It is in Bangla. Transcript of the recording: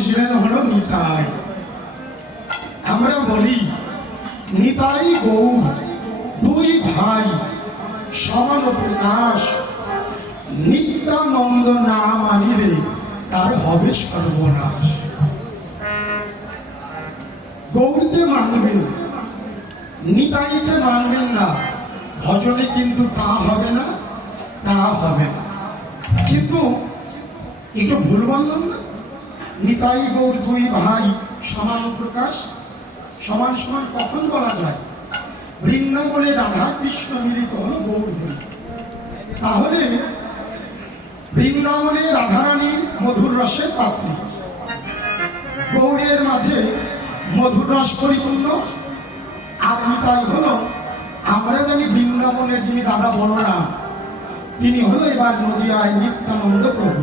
বুঝলেন হলো নিতাই। আমরা বলি নিতাই গৌর দুই ভাই সমান প্রকাশ, নিত্যানন্দ না মানিলে তার হবে সর্বনাশ। গৌরকে মানবেন, নিতাইকে মানবেন না, ভজনে কিন্তু তা হবে না, তা হবে না। কিন্তু একটু ভুল বললাম না? নিতাই গৌর দুই ভাই সমান প্রকাশ। সমান সমান কখন বলা যায়? বৃন্দাবনে রাধা কৃষ্ণ মিলিত হলো গৌর হরি। তাহলে বৃন্দাবনে রাধারানী মধুর রসের পাত্রী, গৌরের মাঝে মধুর রস পরিপূর্ণ। আর নিতাই হলো, আমরা জানি বৃন্দাবনের যিনি দাদা বলরাম, তিনি হলো এবার নদিয়ায় নিত্যানন্দ প্রভু।